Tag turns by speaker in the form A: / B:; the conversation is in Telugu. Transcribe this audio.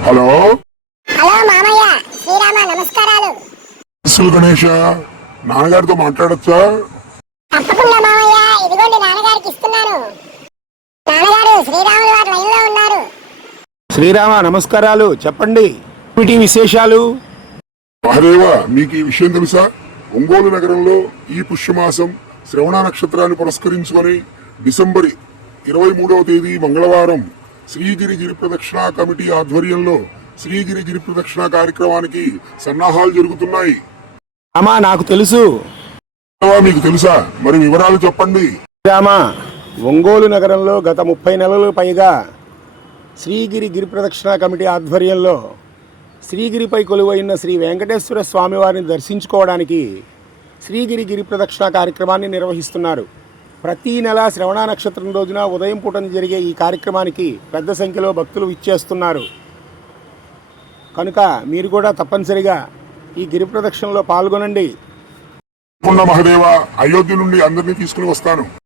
A: హలో
B: హలో మామయ్య, శ్రీరామ నమస్కారాలు.
A: గణేష, నాన్నగారితో మాట్లాడచ్చా?
B: తప్పకుండా మామయ్య, ఇదిగోండి నాన్నగారికి ఇస్తున్నాను. నాన్నగారు, శ్రీరాములు వారు లైన్లో ఉన్నారు.
C: శ్రీరామ నమస్కారాలు, చెప్పండి ఏమిటి విశేషాలు?
A: మహదేవ, మీకు ఈ విషయం తెలుసా? ఒంగోలు నగరంలో ఈ పుష్యమాసం శ్రవణ నక్షత్రాన్ని పురస్కరించుకొని డిసెంబర్ 23వ తేదీ మంగళవారం శ్రీగిరి గిరి ప్రదక్షిణ కమిటీ ఆధ్వర్యంలో శ్రీగిరి గిరి ప్రదక్షిణ కార్యక్రమానికి సన్నాహాలు జరుగుతున్నాయి.
C: అమ్మా, నాకు తెలుసు.
A: మీకు తెలుసా? మరి వివరాలు చెప్పండి.
C: శ్రీరామ, ఒంగోలు నగరంలో గత 30 నెలలు పైగా శ్రీగిరి గిరి ప్రదక్షిణ కమిటీ ఆధ్వర్యంలో శ్రీగిరిపై కొలువైన శ్రీ వెంకటేశ్వర స్వామివారిని దర్శించుకోవడానికి శ్రీగిరి గిరి ప్రదక్షిణ కార్యక్రమాన్ని నిర్వహిస్తున్నారు. ప్రతి నెల శ్రవణ నక్షత్రం రోజున ఉదయం పూటన జరిగే ఈ కార్యక్రమానికి పెద్ద సంఖ్యలో భక్తులు విచ్చేస్తున్నారు. కనుక మీరు కూడా తప్పనిసరిగా ఈ గిరి ప్రదక్షిణలో పాల్గొనండి.
A: మహదేవ, అయోధ్య నుండి అందరినీ తీసుకుని వస్తాను.